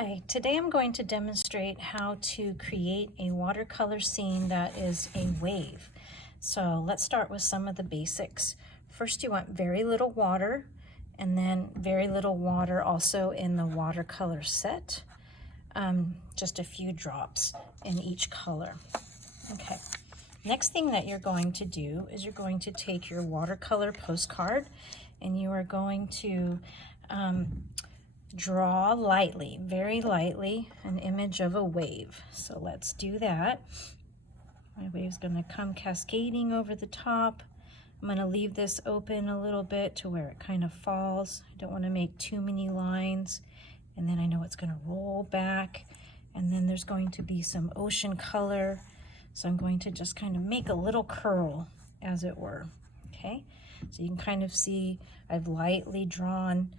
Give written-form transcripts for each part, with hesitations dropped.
Hi, today I'm going to demonstrate how to create a watercolor scene that is a wave. So let's start with some of the basics. First, you want very little water, and then very little water also in the watercolor set. Just a few drops in each color. Okay. Next thing that you're going to do is you're going to take your watercolor postcard and you are going to draw lightly, very lightly, an image of a wave. So let's do that. My wave's going to come cascading over the top. I'm going to leave this open a little bit to where it kind of falls. I don't want to make too many lines. And then I know it's going to roll back. And then there's going to be some ocean color. So I'm going to just kind of make a little curl, as it were. Okay, so you can kind of see I've lightly drawn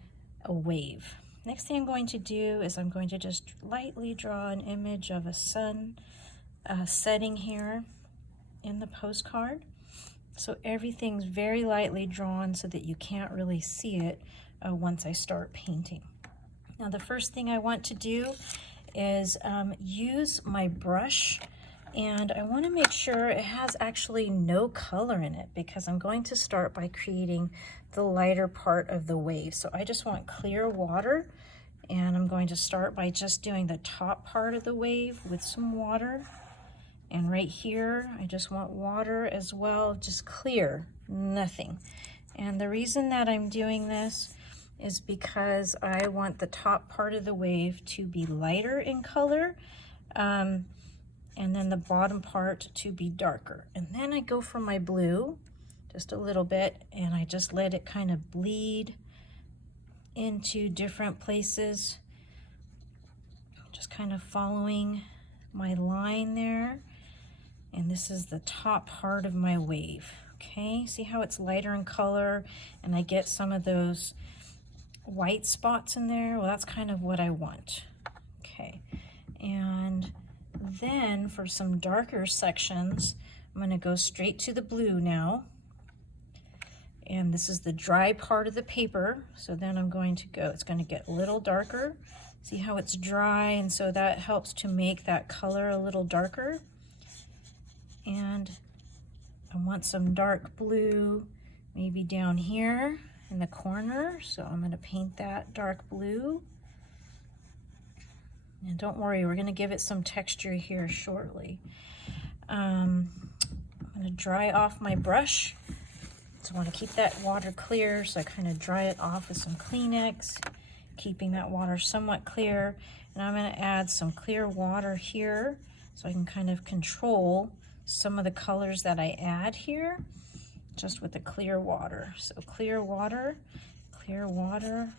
a wave. Next thing I'm going to do is I'm going to just lightly draw an image of a sun setting here in the postcard. So everything's very lightly drawn so that you can't really see it once I start painting. Now the first thing I want to do is use my brush, and I want to make sure it has actually no color in it because I'm going to start by creating the lighter part of the wave. So I just want clear water, and I'm going to start by just doing the top part of the wave with some water. And right here, I just want water as well, just clear, nothing. And the reason that I'm doing this is because I want the top part of the wave to be lighter in color, and then the bottom part to be darker. And then I go for my blue, just a little bit, and I just let it kind of bleed into different places. Just kind of following my line there. And this is the top part of my wave. Okay, see how it's lighter in color and I get some of those white spots in there? Well, that's kind of what I want. Okay, and then for some darker sections, I'm going to go straight to the blue now. And this is the dry part of the paper. So then I'm going to go, it's going to get a little darker. See how it's dry, and so that helps to make that color a little darker. And I want some dark blue maybe down here in the corner. So I'm going to paint that dark blue. And don't worry, we're going to give it some texture here shortly. I'm going to dry off my brush. So I want to keep that water clear, so I kind of dry it off with some Kleenex, keeping that water somewhat clear. And I'm going to add some clear water here so I can kind of control some of the colors that I add here just with the clear water. So clear water, clear water.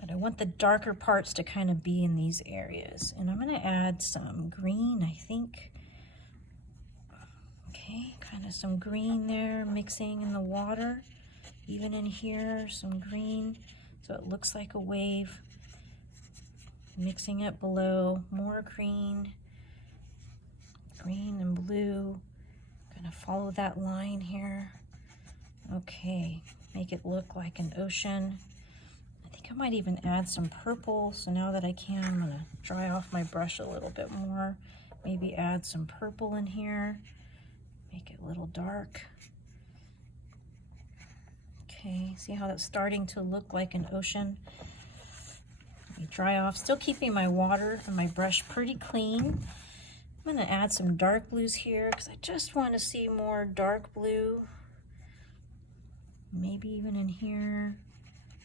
But I want the darker parts to kind of be in these areas. And I'm going to add some green, I think. Okay, kind of some green there, mixing in the water. Even in here, some green, so it looks like a wave. Mixing it below, more green. Green and blue. Gonna follow that line here. Okay, make it look like an ocean. I think I might even add some purple. So now that I can, I'm gonna dry off my brush a little bit more. Maybe add some purple in here. Make it a little dark. Okay, see how that's starting to look like an ocean? Let me dry off, still keeping my water and my brush pretty clean. I'm going to add some dark blues here because I just want to see more dark blue. Maybe even in here,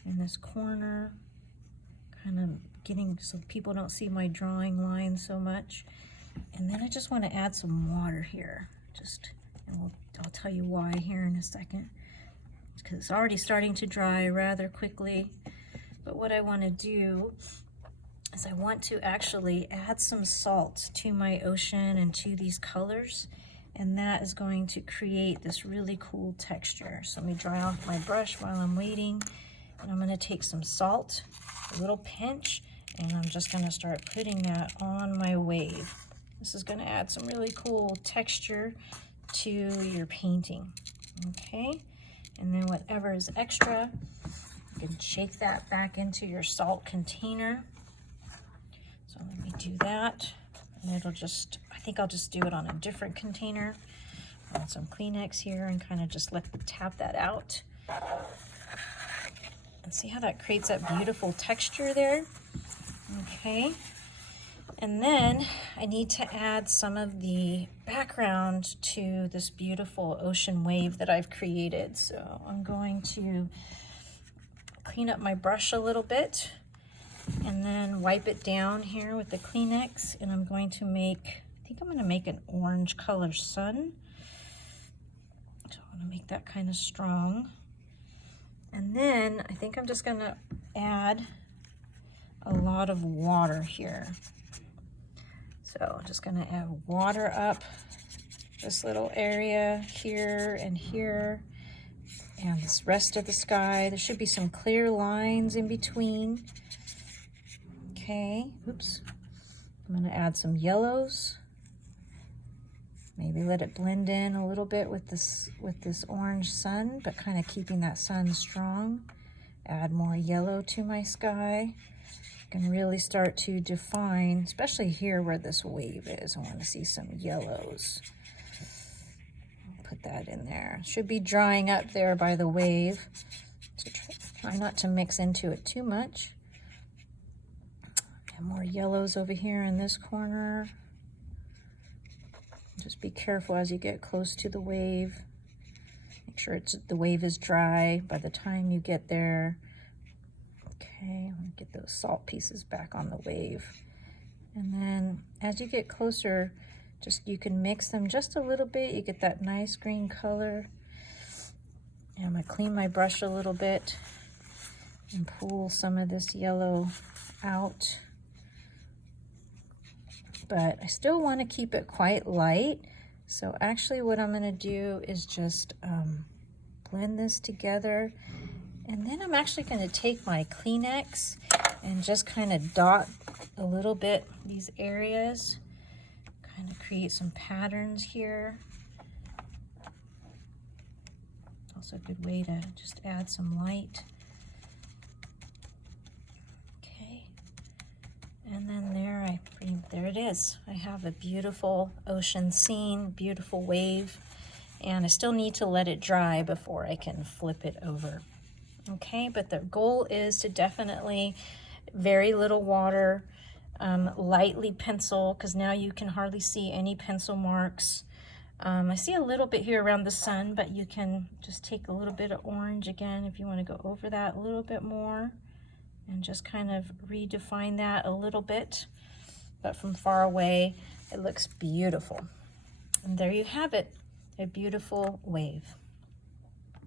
in this corner. Kind of getting so people don't see my drawing line so much. And then I just want to add some water here. And I'll tell you why here in a second. Because it's already starting to dry rather quickly. But what I want to do is I want to actually add some salt to my ocean and to these colors, and that is going to create this really cool texture. So let me dry off my brush while I'm waiting, and I'm going to take some salt, a little pinch, and I'm just going to start putting that on my wave. This is going to add some really cool texture to your painting. Okay, and then whatever is extra, you can shake that back into your salt container. So let me do that. And it'll just, I think I'll just do it on a different container. Add some Kleenex here and kind of just tap that out. And see how that creates that beautiful texture there? Okay. And then I need to add some of the background to this beautiful ocean wave that I've created. So I'm going to clean up my brush a little bit and then wipe it down here with the Kleenex. And I'm going to make, I think I'm going to make an orange color sun. So I'm going to make that kind of strong. And then I think I'm just going to add a lot of water here. So I'm just going to add water up this little area here and here, and this rest of the sky. There should be some clear lines in between. Okay, oops. I'm going to add some yellows. Maybe let it blend in a little bit with this orange sun, but kind of keeping that sun strong. Add more yellow to my sky. Can really start to define, especially here where this wave is. I want to see some yellows. Put that in there. Should be drying up there by the wave. So try not to mix into it too much. And more yellows over here in this corner. Just be careful as you get close to the wave. Make sure the wave is dry by the time you get there. Okay, I'm gonna get those salt pieces back on the wave. And then as you get closer, you can mix them just a little bit. You get that nice green color. And I'm gonna clean my brush a little bit and pull some of this yellow out. But I still want to keep it quite light. So actually what I'm gonna do is just blend this together. And then I'm actually going to take my Kleenex and just kind of dot a little bit these areas, kind of create some patterns here. Also a good way to just add some light. Okay, and then there it is. I have a beautiful ocean scene, beautiful wave, and I still need to let it dry before I can flip it over. Okay, but the goal is to definitely very little water, lightly pencil, because now you can hardly see any pencil marks. I see a little bit here around the sun, but you can just take a little bit of orange again if you want to go over that a little bit more and just kind of redefine that a little bit. But from far away, it looks beautiful. And there you have it, a beautiful wave.